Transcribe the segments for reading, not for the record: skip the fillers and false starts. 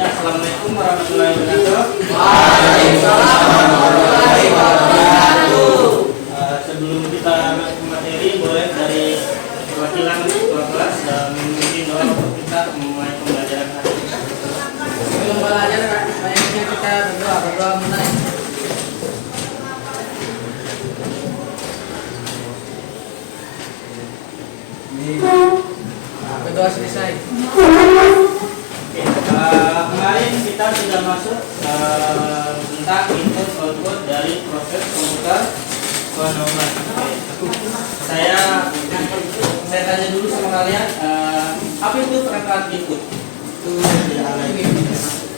sebelumnya assalamualaikum warahmatullahi wabarakatuh. Waalaikumsalam warahmatullahi wabarakatuh. Sebelum kita ke materi, boleh dari perwakilan ketua kelas memimpin doa untuk kita memulai pembelajaran hari ini. Sebelum belajar, baiknya kita berdoa mulai. Berdoa selesai. Oke, kemarin kita sudah masuk tentang input output dari proses komputer ekonomi. Saya tanya dulu sama kalian, apa itu perangkat input? Itu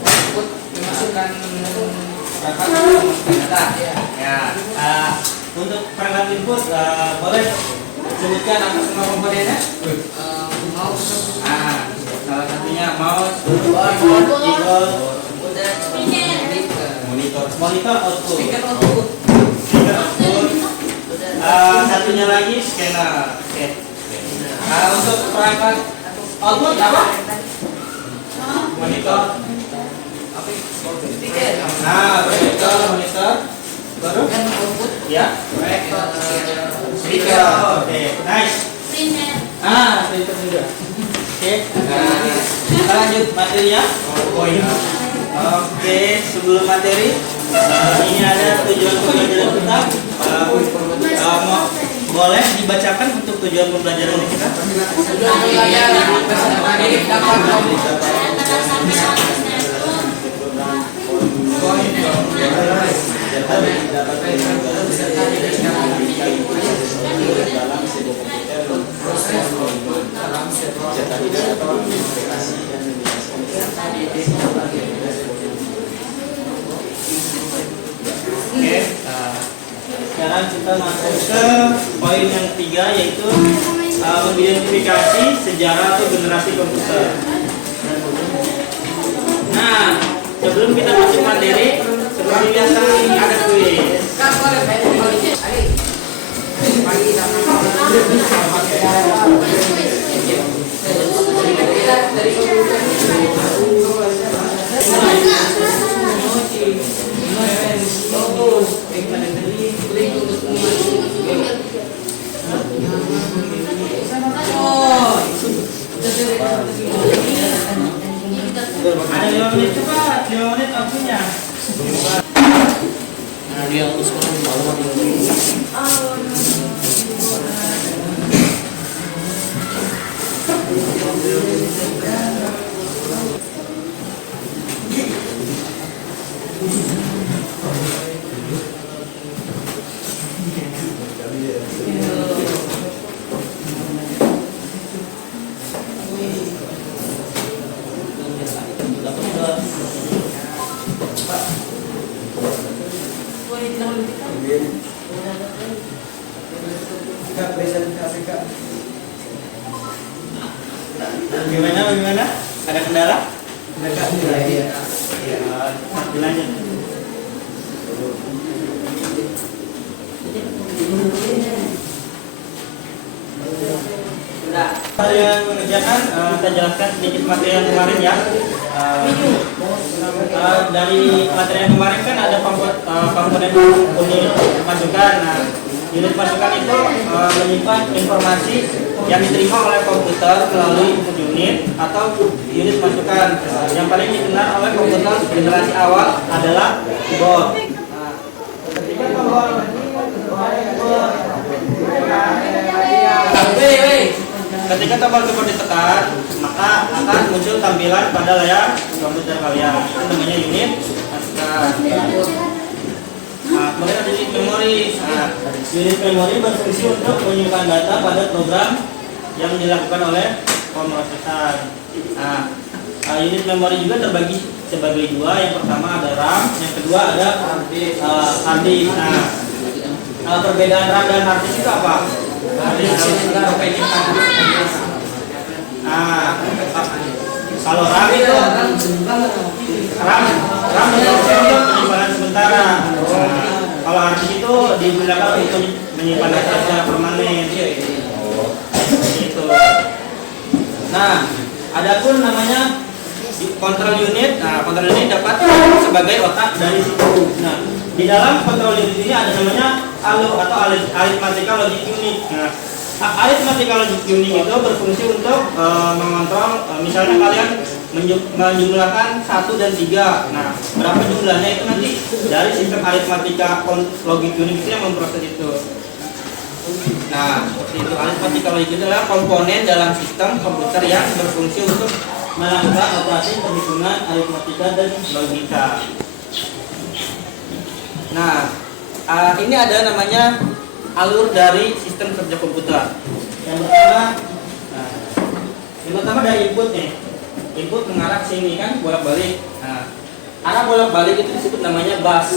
Input memasukkan perangkat memasukkan data. ya. Untuk perangkat input, boleh sebutkan apa semua komponennya? Mouse, Salah satunya mouse, keyboard, monitor output, speaker output, speaker output. Satunya lagi scanner. Oke. Untuk perangkat output apa? Monitor. speaker, Monitor. Baru? output, Ya. proyektor, Speaker. Oke. Nice. Printer juga. Oke. Kita lanjut materinya. Oke, sebelum materi, ini ada tujuan pembelajaran kita. Boleh dibacakan untuk tujuan pembelajaran kita? Sebelum belajar bersama diri dapat Oke, sekarang kita masuk ke poin yang ketiga, yaitu mengidentifikasi sejarah atau generasi komputer. Nah, sebelum kita masuk materi, seperti biasa ini ada kuis. Ada 5 menit, cepat 5 menit waktunya. Nah, dia harus Bagaimana? Ada kendala? Iya. Lanjut. Kalian mengerjakan, kita jelaskan sedikit materi yang kemarin ya. Dari materi yang kemarin kan ada komponen unit masukan. Nah, unit masukan itu menyimpan informasi yang diterima oleh komputer melalui input unit atau unit masukan. Yang paling dikenal oleh komputer generasi awal adalah keyboard. Ketika tombol keyboard ditekan, maka akan muncul tampilan pada layar komputer kalian. Itu namanya unit masukan. Kemudian ada unit memori. Unit memori berfungsi untuk menyimpan data pada program yang dilakukan oleh pemrosesan. Unit memori juga terbagi sebagai dua. Yang pertama ada RAM, yang kedua ada hard disk. Perbedaan RAM dan hard disk itu apa? Kalau RAM itu RAM berfungsi untuk penyimpanan sementara. Kalau hard disk itu digunakan untuk menyimpan data secara permanen. Gitu. Nah, adapun namanya kontrol unit. Nah, kontrol unit dapat sebagai otak dari CPU. Nah, di dalam kontrol unit ini ada namanya ALU atau Arithmetical Logic Unit. Nah, Arithmetical Logic Unit itu berfungsi untuk mengontrol, misalnya kalian menjumlahkan 1 dan 3. Nah, berapa jumlahnya itu nanti dari sistem Arithmetica Logic Unit itu yang memproses itu. Nah, seperti itu. Arithmetical Logic Unit adalah komponen dalam sistem komputer yang berfungsi untuk melakukan operasi perhitungan aritmatika dan logika. Nah, ini ada namanya alur dari sistem kerja komputer. Yang pertama dari input nih. Input mengarah ke sini kan, bolak-balik. Nah, arah bolak-balik itu disebut namanya bus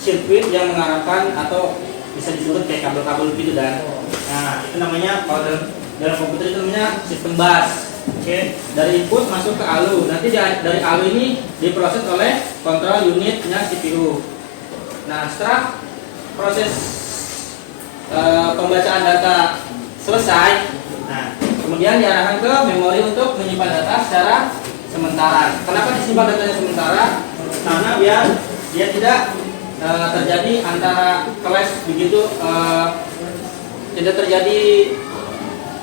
sirkuit yang mengarahkan, atau bisa disebut kayak kabel-kabel gitu dan. Nah, itu namanya kalau dalam komputer itu namanya sistem bus. Oke, dari input masuk ke ALU. Nanti dari ALU ini diproses oleh kontrol unitnya CPU. Nah, setelah proses pembacaan data selesai, nah kemudian diarahkan ke memori untuk menyimpan data secara sementara. Kenapa disimpan datanya sementara? Karena biar dia tidak terjadi antara clash begitu, tidak terjadi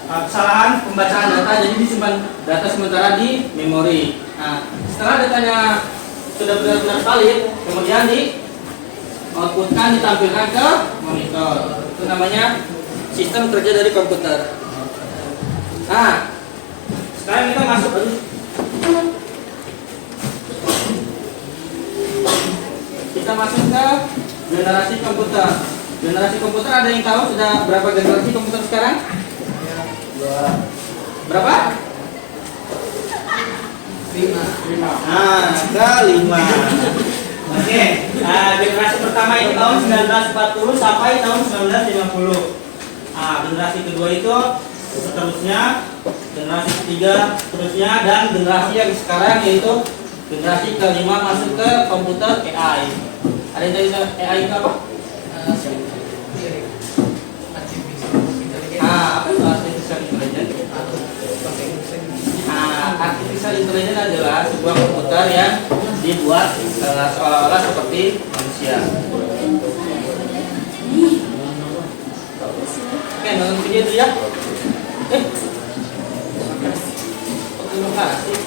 kesalahan pembacaan data, jadi disimpan data sementara di memori. Nah, setelah datanya sudah benar-benar valid, kemudian di outputkan, ditampilkan ke monitor. Itu namanya sistem kerja dari komputer. Nah, sekarang kita masuk ke generasi komputer. Generasi komputer, ada yang tahu sudah berapa generasi komputer sekarang? Berapa? 5. Nah, ke 5. Oke, generasi pertama itu tahun 1940 sampai tahun 1950. Generasi kedua itu seterusnya, generasi ketiga seterusnya, dan generasi yang sekarang yaitu generasi kelima masuk ke komputer AI. Ada yang tahu AI itu apa? Apa itu artificial intelligence? Artificial intelligence adalah sebuah komputer yang dibuat seolah-olah seperti manusia. Oke, nonton video dulu ya. Terima kasih.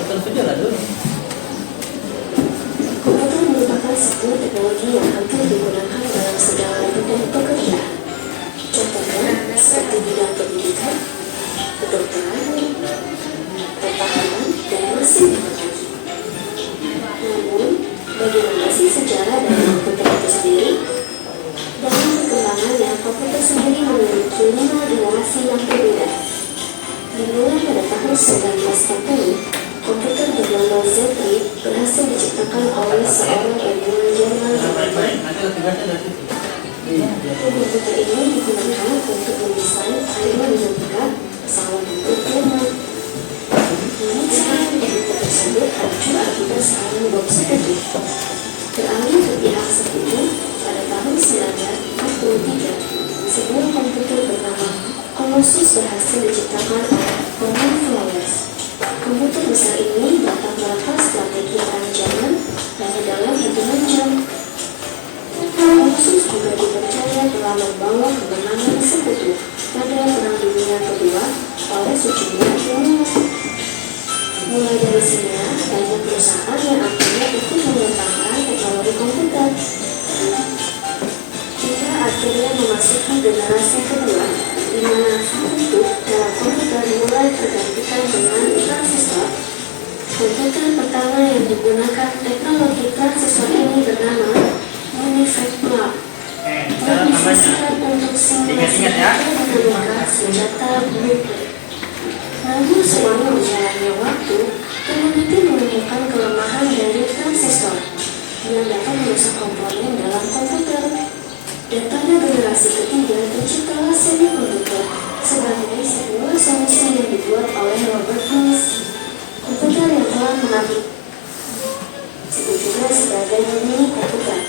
Nonton video lah dulu. Komputer merupakan sebuah teknologi yang hampir digunakan dalam segala bidang pekerjaan. Contohnya seperti bidang pendidikan, kedokteran, pertahanan, dan masih banyak lagi. Namun, bagaimana sih sejarah dari komputer itu sendiri? Dalam perkembangannya, komputer sendiri memiliki 5 generasi yang berbeda. Dimulai pada tahun 1940, komputer bernama Z8 berhasil diciptakan oleh seorang ilmuwan Jerman. Komputer ini digunakan untuk mendesain aerodinamika pesawat tempur Jerman. Namun sayang, komputer tersebut hancur akibat serangan bom seperti. Beralih ke pihak sekutu, pada tahun 1943, sebuah komputer bernama Colossus berhasil diciptakan oleh Hermann Flowers. Komputer besar ini dapat melakukan strategi perang Jerman hanya dalam hitungan jam. Colossus juga dipercaya telah membawa kemenangan sekutu pada Perang Dunia Kedua oleh sejumlah ilmuwan. Mulai dari sinilah banyak perusahaan yang akhirnya ikut mengembangkan teknologi komputer. Kita akhirnya memasuki generasi kedua, di mana saat itu dalam komputer mulai tergantikan dengan transistor. Komputer pertama yang digunakan teknologi transistor ini bernama Unifactor. Yang difungsikan untuk simulasi dinamika senjata nuklir. Namun selama berjalannya waktu, peneliti menemukan kelemahan dari transistor yang dapat merusak komponen dalam komputer. Dan pada generasi ketiga terciptalah semikonductor sebagai sebuah solusi yang dibuat oleh Robert Morris. Komputer yang telah mengabdi disebut juga sebagai mini komputer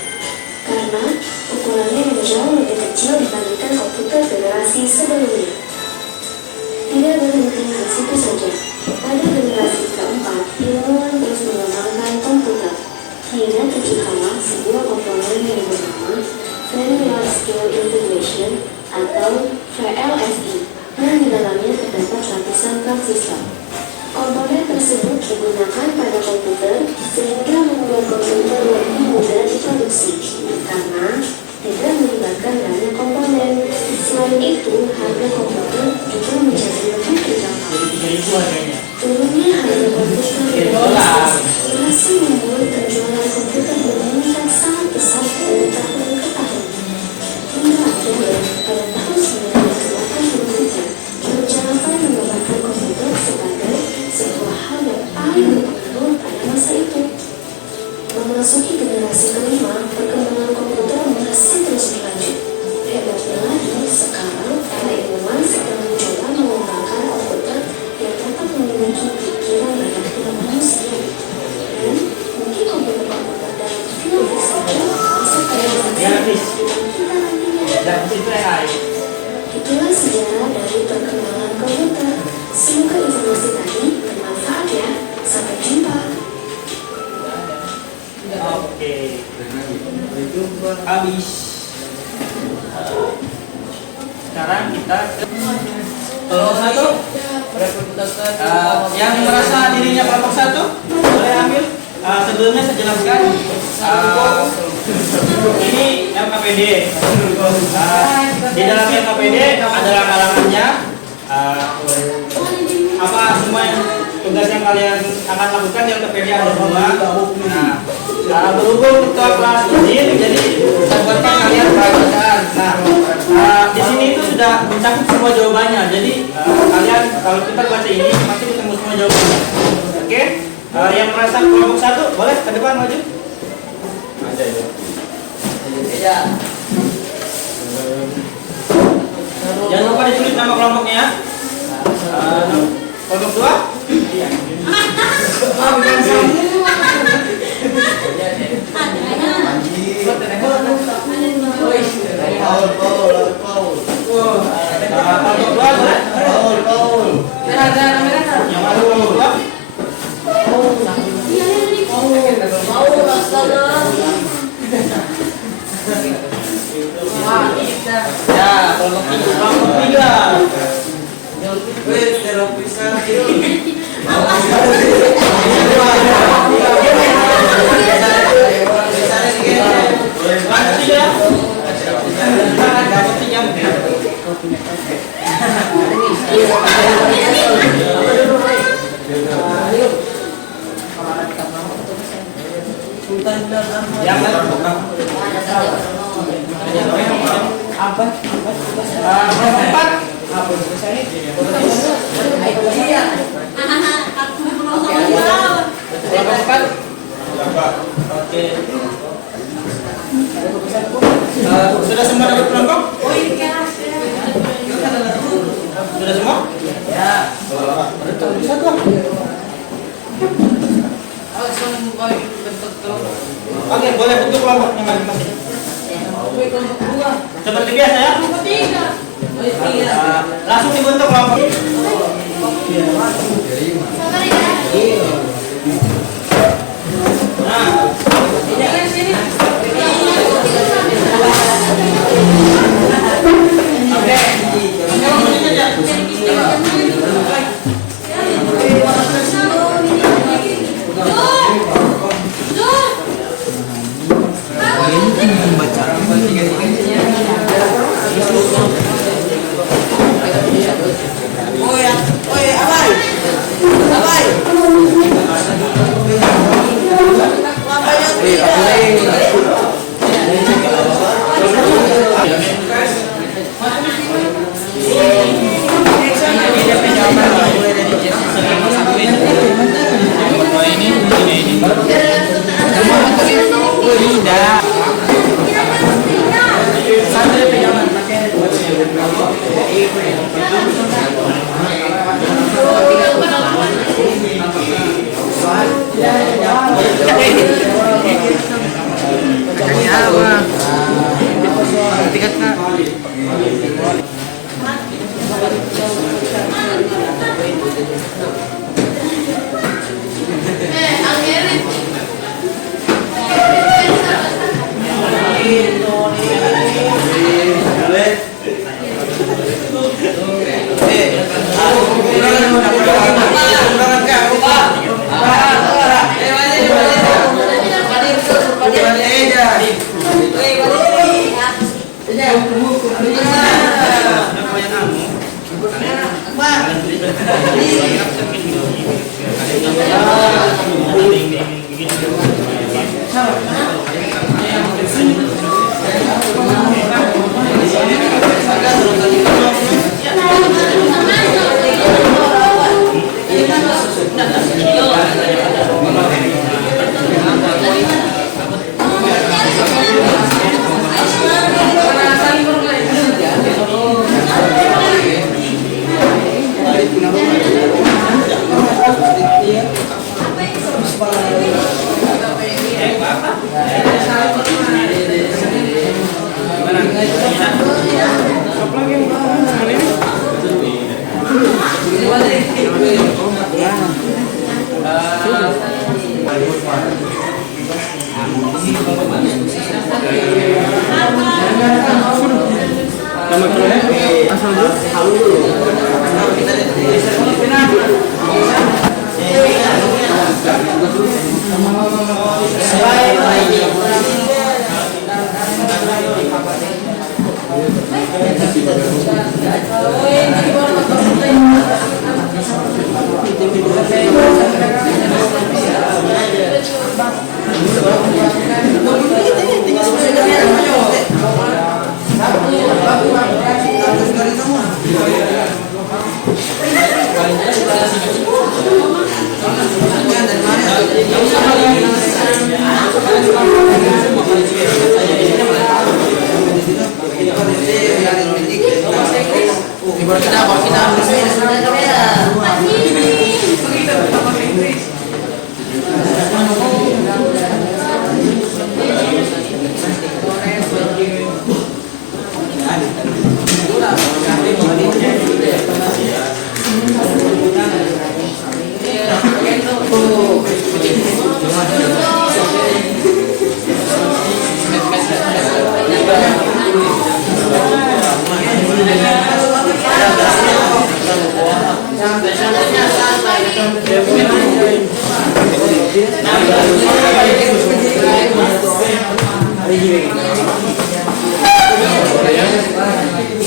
karena ukurannya yang jauh lebih kecil dibandingkan komputer generasi sebelumnya. Tidak berhenti di situ saja. Pada generasi keempat, di Ilmuwan terus mengembangkan komputer hingga terciptalah sebuah komponen yang bernama Very Large Scale Integration atau VLSI yang di dalamnya terdapat lapisan transistor. Komponen tersebut digunakan pada komputer sehingga membuat komputer lebih mudah diproduksi karena tidak melibatkan banyak komponen. Selain itu, harga komputer juga menjadi lebih terjangkau. Turunnya harga komputer berhasil membuat penjualan komputer meningkat sangat pesat dari tahun ke tahun. Hingga akhirnya pada tahun 1983 direncanakan mengembangkan komputer sebagai sebuah hal yang paling berpengaruh pada masa itu. Memasuki generasi kelima, perkembangan komputer masih terus berlanjut. Hebatnya lagi, sekarang para ilmuwan sedang mencoba mengembangkan komputer yang dapat memiliki pikiran layaknya manusia. Dan mungkin komputer-komputer dalam film saja bisa kayak kita nantinya. Itulah sejarah dari perkembangan komputer. Semoga informasi tadi bermanfaat ya. Sampai jumpa. Oke. Habis. Sekarang kita kelompok satu. Yang merasa dirinya kelompok satu boleh ambil. Sebelumnya saya jelaskan. Ini LKPD. Di dalam LKPD ada langkah-langkahnya. Apa semua tugas yang kalian akan lakukan di LKPD ada dua. Berhubung ketua kelas izin, jadi saya buatkan kalian perhatikan. Di sini itu sudah mencakup semua jawabannya. Jadi kalian kalau kita baca ini pasti ketemu semua jawabannya. Oke? Yang merasa kelompok satu boleh ke depan maju. Jangan lupa ditulis nama kelompoknya. Kelompok dua. Sudah semua dapat kelompok? Sudah semua? Ya. Oke, boleh bentuk kelompoknya masing-masing. Seperti biasa ya? Langsung dibentuk kelompok.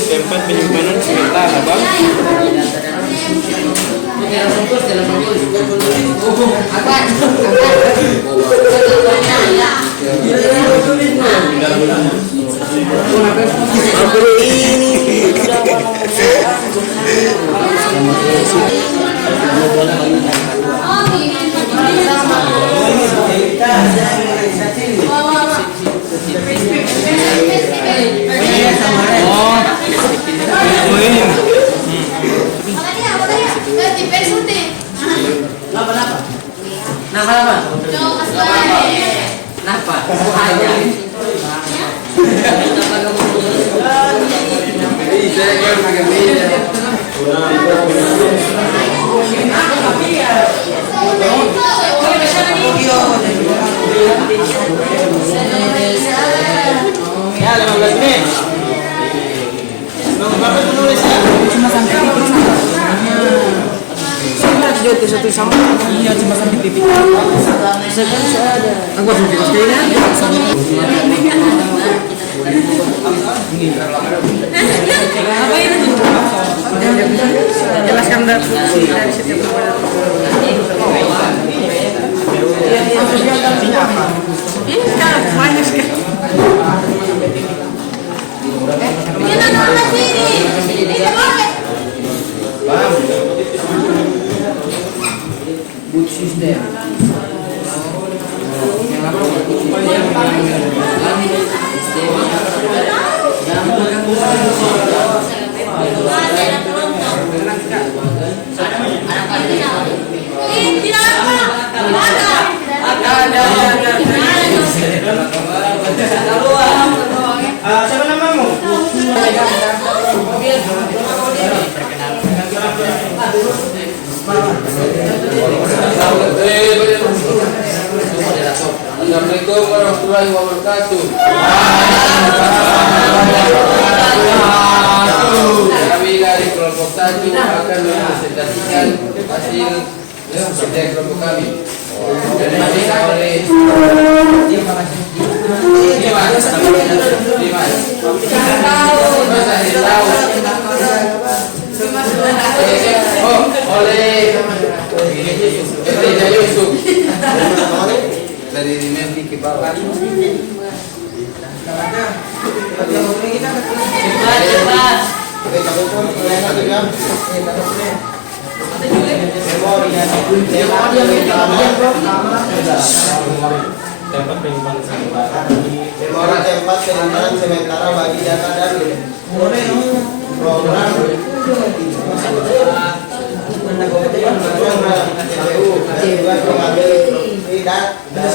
Tempat penyimpanan sementara, Bang. Ya, 15 menit. Bang, Bapak menulis ya? Cuma sampai titik sama. Saya juga satu sama. Iya, cuma sampai titik. Sekarang saya ada. Aku harus bikin sekali aja. Apa itu? Jelaskan dari setiap banyak sekali. Boot system. Siapa namamu? Assalamualaikum warahmatullahi wabarakatuh. Kami dari kelompok 1 akan mempresentasikan hasil kerja kelompok kami. Dan disampaikan oleh Dimas. Oleh Reza Yusuf dari Menti ke bawah. Tempat penyimpanan sementara. Tempat penyimpanan sementara bagi data dan program dari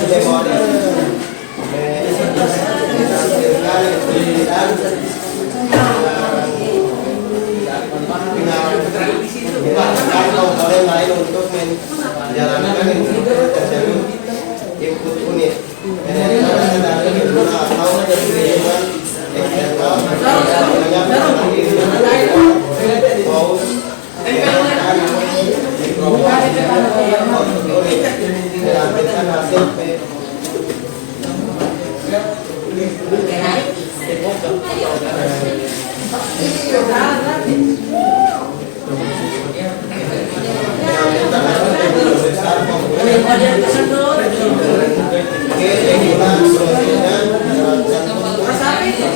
memori komponen lain untuk menjalankan tersebut. input unit. Penelitian dari pengguna atau lingkungan eksternal mouse dilampirkan hasil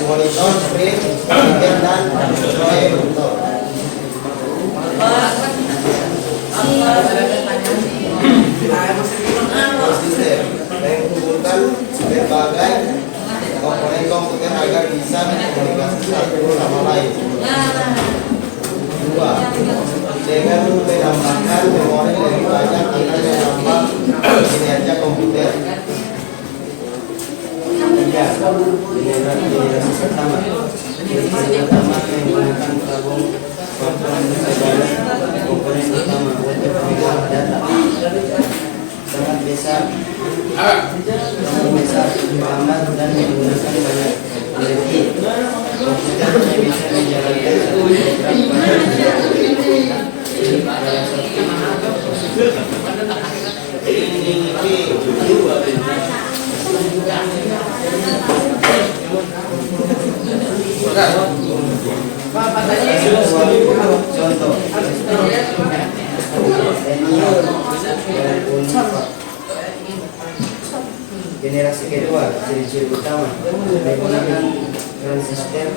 monitor, screen, speaker, dan proyektor. Sistem menghubungkan berbagai komponen komputer agar bisa berkomunikasi satu sama lain. Dua, dengan menambahkan memori lebih banyak akan menambah kinerja komputer. Tiga, generasi pertama menggunakan tabung komponen utama untuk mengolah data sangat besar, lambat dan menggunakan banyak energi. Komputernya bisa menjalankan satu contoh generasi kedua, ciri-ciri utama menggunakan transistor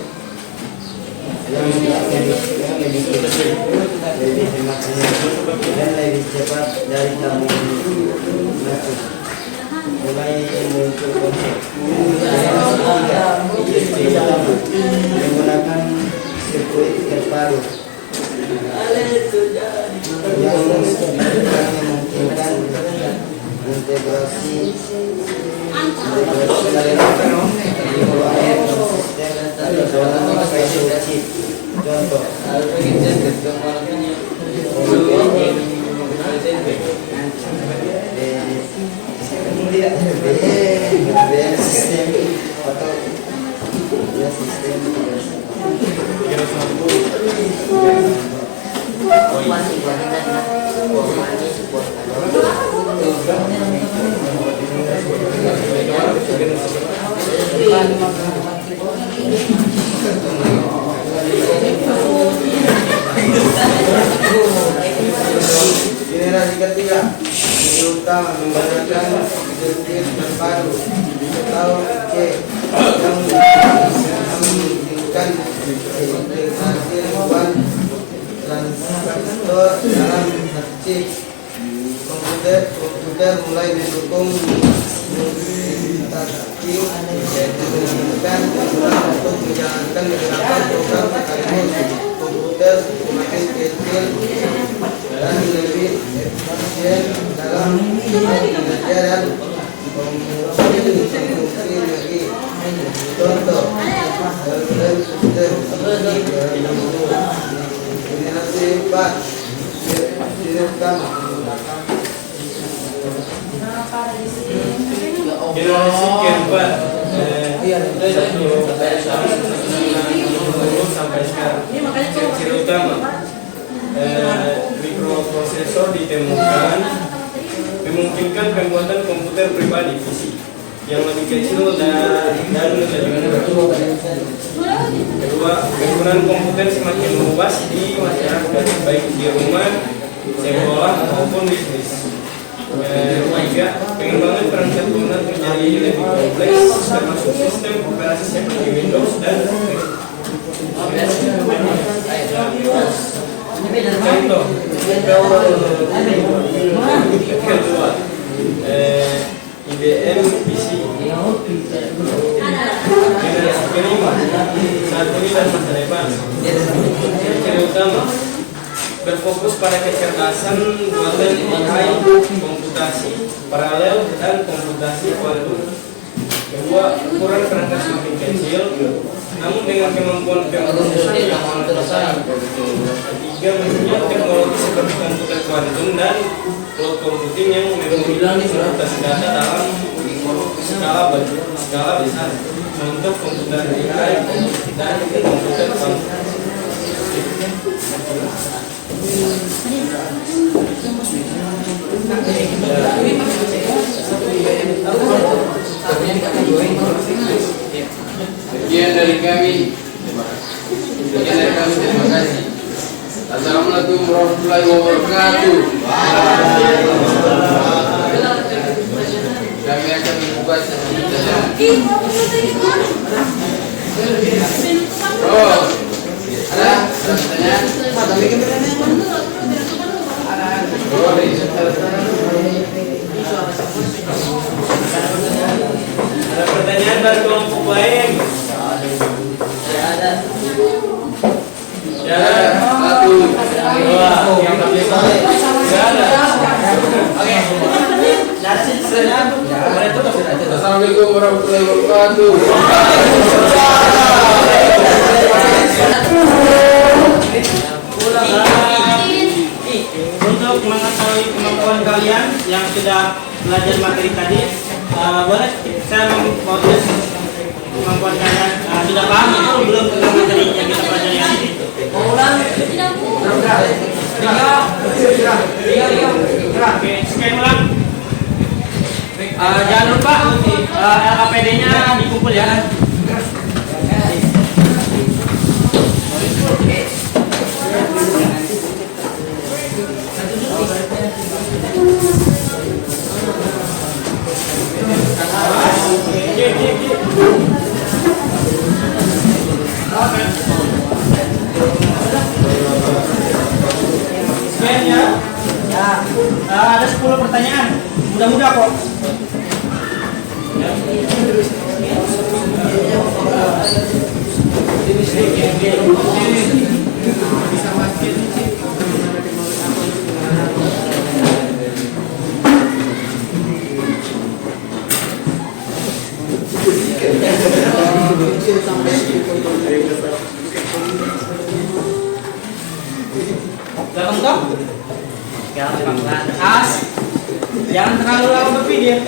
yang lebih kecil, lebih hemat energi dan lebih cepat dari tabung masuk. Mulai muncul konsep generasi tiga, ciri utama menggunakan sirkuit terpadu yang memungkinkan integrasi chip. Contoh sistem atau sistem generasi ketiga utama menggunakan sirkuit terpadu atau C yang memungkinkan integrasi ribuan transistor dalam chip. Komputer mulai mendukung multitasking, yaitu memungkinkan penggunaan untuk menjalankan beberapa program sekaligus. Komputer semakin kecil dan lebih efisien dalam bekerja dan fungsi lagi. Contoh dalam sistem generasi 4 ciri utama generasi keempat sampai sekarang. Ciri utama mikroprosesor ditemukan memungkinkan pembuatan komputer pribadi PC yang lebih kecil dan lebih murah. Kedua, penggunaan komputer semakin luas di masyarakat, baik di rumah, sekolah maupun bisnis. Tiga, pengembangan perangkat lunak menjadi lebih kompleks, termasuk sistem operasi seperti Windows dan contoh kedua IBM PC generasi kelima saat ini dan masa depan. Ciri utama berfokus pada kecerdasan buatan AI, komputasi paralel dan komputasi kuantum. Kedua, ukuran perangkat semakin kecil namun dengan kemampuan pemrosesan yang sangat besar. Ketiga, munculnya teknologi seperti komputer kuantum dan cloud computing yang memungkinkan transportasi data dalam skala besar untuk komputer AI dan komputer Sekian dari kami. Terima kasih. Assalamualaikum warahmatullahi wabarakatuh. Kami akan membuka sesi tanya. Oh, ada pertanyaan? Ada pertanyaan dari kelompok lain? Ya, Satu. dua, yang kami nggak ada. Oke. Dari sini pertanyaan. Boleh tutup. Assalamualaikum warahmatullahi wabarakatuh. Untuk mengetahui kemampuan kalian yang sudah belajar materi tadi, boleh saya mau tes kemampuan kalian sudah paham atau belum tentang materi yang kita pelajari hari ini? Oke, sekian ulang. Jangan lupa LKPD-nya dikumpul ya. Sekian ya. Ada 10 pertanyaan. Mudah-mudah kok. Gampang toh? Gampang banget. Jangan terlalu lama berpikir.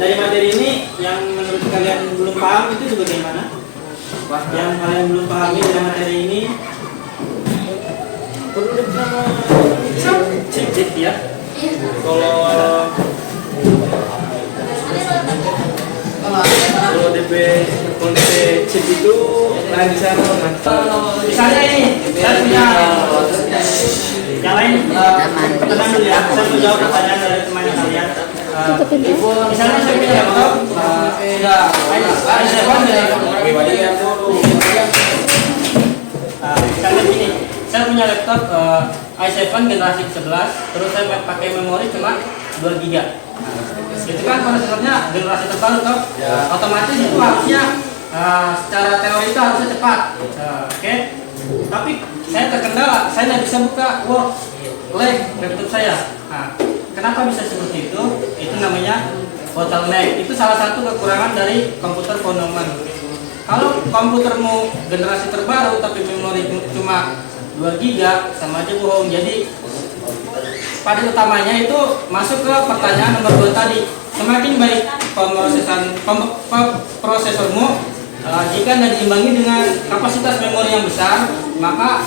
Dari materi ini yang menurut kalian belum paham itu juga bagaimana? Yang kalian belum pahami dari materi ini perlu cek ya. Kalau DP konsep chip itu lain di sana. Misalnya ini, saya punya yang lain. Tenang dulu ya, saya mau jawab pertanyaan dari teman kalian. Misalnya saya punya laptop, misalnya gini, saya punya laptop i7 generasi 11, terus saya pakai memori cuma 2 GB. Itu kan prosesornya generasi terbaru toh, otomatis itu harusnya secara teori itu harusnya cepat. Oke. Tapi saya terkendala, saya tidak bisa buka Word, lag laptop saya. Nah, kenapa bisa seperti itu? Itu namanya bottleneck. Itu salah satu kekurangan dari komputer Von-Neumann. Kalau komputermu generasi terbaru tapi memori cuma 2 GB, sama aja bohong. Jadi pada utamanya itu masuk ke pertanyaan nomor 2 tadi. Semakin baik prosesormu, jika tidak diimbangi dengan kapasitas memori yang besar, maka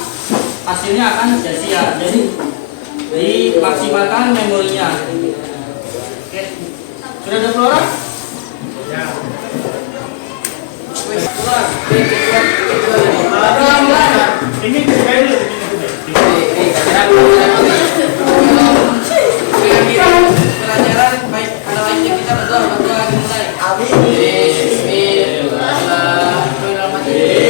hasilnya akan sia-sia. Jadi dimaksimalkan memorinya. Oke. Sudah 20 orang? Ya. Ini saya dulu. Pelajaran baik ada baiknya kita berdoa lagi mulai. Bismillahirrahmanirrahim.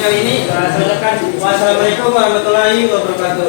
kali ini saya ucapkan wassalamualaikum warahmatullahi wabarakatuh.